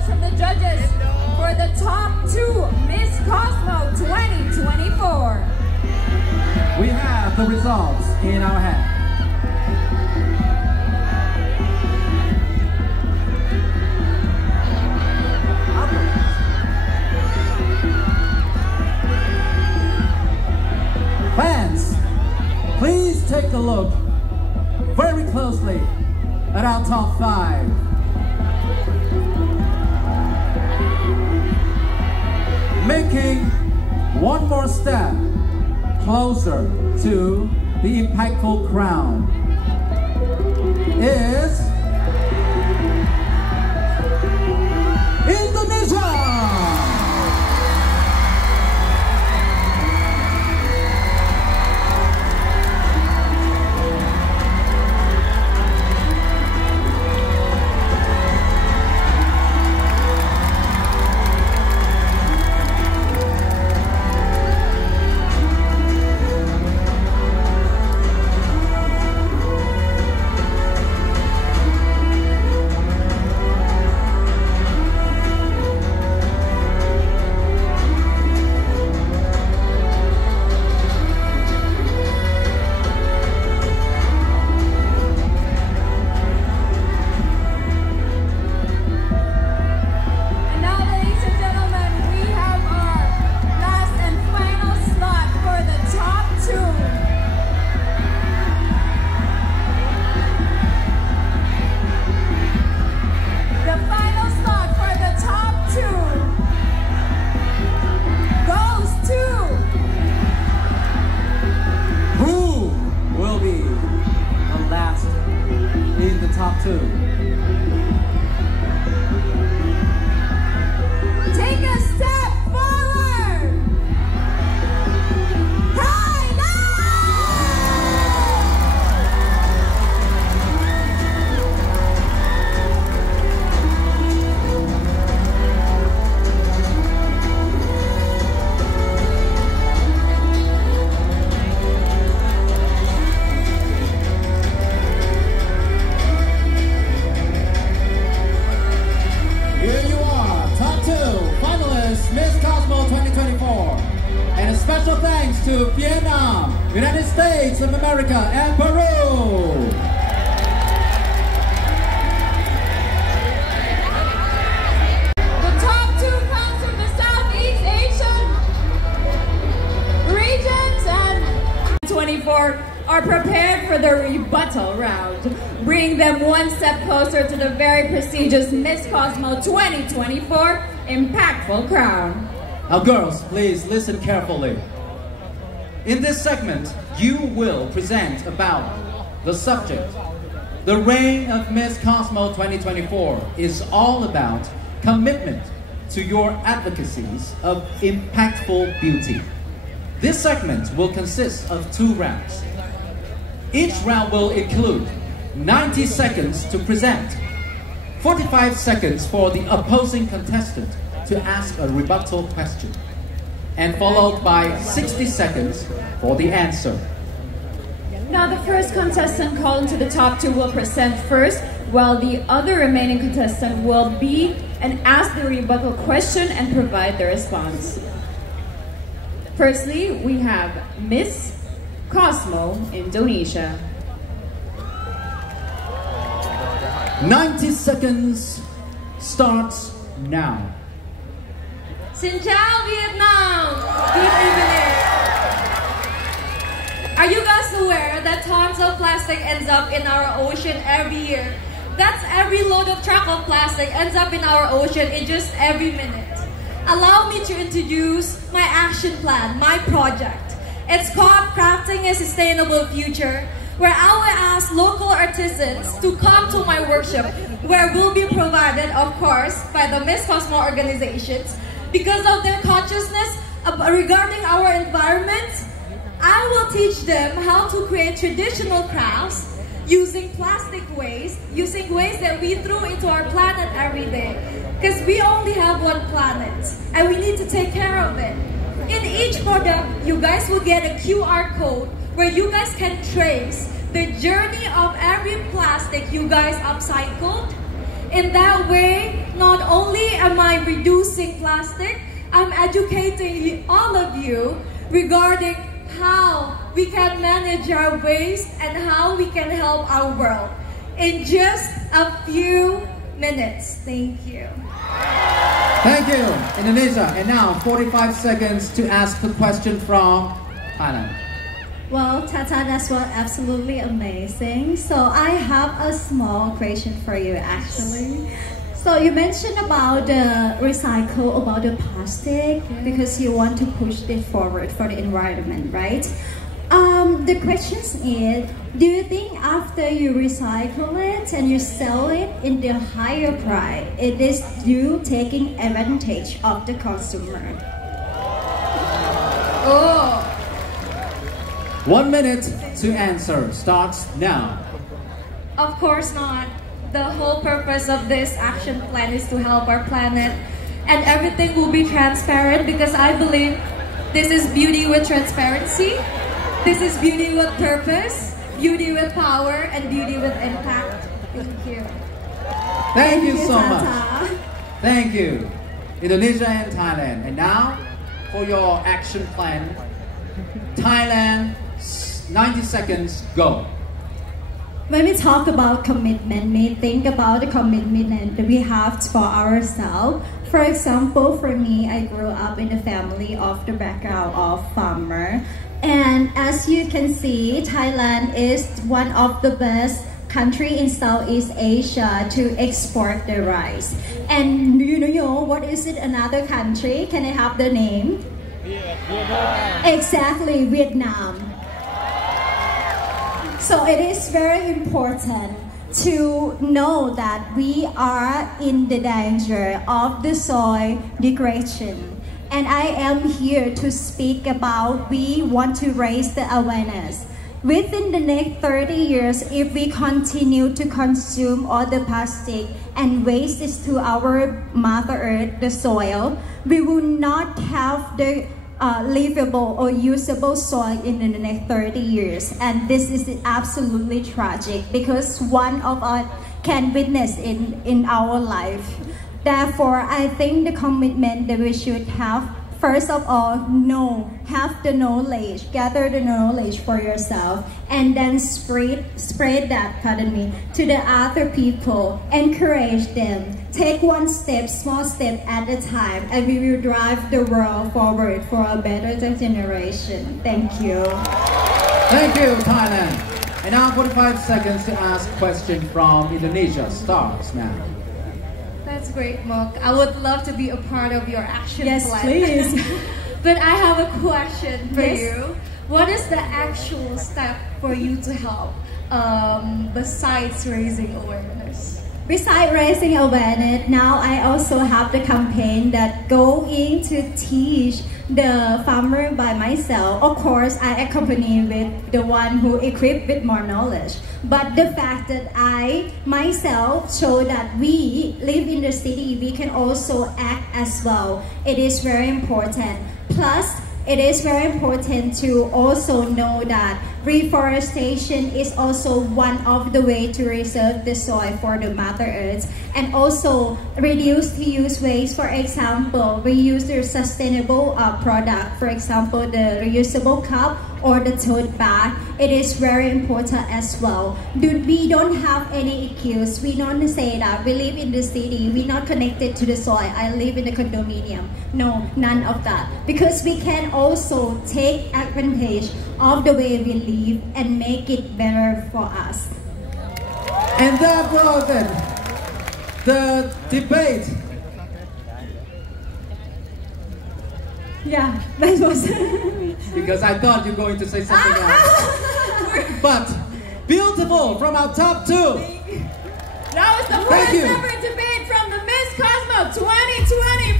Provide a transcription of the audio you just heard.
results from the judges for the top 2 Miss Cosmo 2024. We have the results in our hand. Fans, please take a look very closely at our top 5. Making one more step closer to the impactful crown is Indonesia! Top 2. Take a step forward. Miss Cosmo 2024, and a special thanks to Vietnam, United States of America, and Peru. The top 2 comes from the Southeast Asian regions, and 24 are prepared for the rebuttal round, bringing them one step closer to the very prestigious Miss Cosmo 2024 impactful crown. Now girls, please listen carefully. In this segment, you will present about the subject. The reign of Miss Cosmo 2024 is all about commitment to your advocacies of impactful beauty. This segment will consist of 2 rounds. Each round will include 90 seconds to present, 45 seconds for the opposing contestant to ask a rebuttal question, and followed by 60 seconds for the answer. Now the first contestant called into the top 2 will present first, while the other remaining contestant will be and ask the rebuttal question and provide the response. Firstly, we have Miss Cosmo Indonesia. 90 seconds starts now. Xin chào Vietnam! Good evening! Are you guys aware that tons of plastic ends up in our ocean every year? That's every load of truck of plastic ends up in our ocean in just every minute. Allow me to introduce my action plan, my project. It's called Crafting a Sustainable Future, where I will ask local artisans to come to my workshop, where will be provided, of course, by the Miss Cosmo organizations. Because of their consciousness regarding our environment, I will teach them how to create traditional crafts using plastic waste, using waste that we throw into our planet every day. Because we only have one planet, and we need to take care of it. In each product, you guys will get a QR code where you guys can trace the journey of every plastic you guys upcycled. In that way, not only am I reducing plastic, I'm educating all of you regarding how we can manage our waste and how we can help our world in just a few minutes. Thank you. Thank you, Indonesia. And now 45 seconds to ask the question from Thailand. Well, Tata, that was absolutely amazing. So I have a small question for you actually. So you mentioned about the recycle, about the plastic, because you want to push it forward for the environment, right? The question is, do you think after you recycle it and you sell it in the higher price, it is you taking advantage of the consumer? Oh. 1 minute to answer starts now. Of course not. The whole purpose of this action plan is to help our planet, and everything will be transparent because I believe this is beauty with transparency. This is beauty with purpose, beauty with power, and beauty with impact. Thank you. Thank you so Tata. much. Thank you, Indonesia and Thailand. And now for your action plan, Thailand, 90 seconds, go. When we talk about commitment, we think about the commitment that we have for ourselves. For example, for me, I grew up in a family of the background of farmer. And as you can see, Thailand is one of the best country in Southeast Asia to export the rice. And do you know what is it another country? Can I have the name? Vietnam. Exactly, Vietnam. So it is very important to know that we are in the danger of the soil degradation. And I am here to speak about we want to raise the awareness. Within the next 30 years, if we continue to consume all the plastic and waste it to our Mother Earth, the soil, we will not have the livable or usable soil in the next 30 years. And this is absolutely tragic because one of us can witness in our life. Therefore, I think the commitment that we should have, first of all, have the knowledge, gather the knowledge for yourself, and then spread that, to the other people, encourage them. Take one step, small step at a time, and we will drive the world forward for a better generation. Thank you. Thank you, Thailand. And now 45 seconds to ask question from Indonesia. Starts now. That's great, Mok. I would love to be a part of your action plan. Yes, please. But I have a question for Yes. you. What is the actual step for you to help besides raising awareness? Besides raising awareness, now I also have the campaign that going to teach the farmer by myself. Of course, I accompany with the one who equipped with more knowledge. But the fact that I myself show that we live in the city, we can also act as well. It is very important. Plus, it is very important to also know that reforestation is also one of the way to reserve the soil for the Mother Earth, and also reduce to use waste. For example, we use the sustainable product, for example, the reusable cup or the tote bag. It is very important as well. We don't have any excuse. We don't say that we live in the city, we're not connected to the soil, I live in a condominium. No, none of that. Because we can also take advantage of the way we live and make it better for us. And that was it. The debate. Yeah, that was Because I thought you were going to say something else. But beautiful from our top two. That was the Thank first you. ever debate from the Miss Cosmo 2024.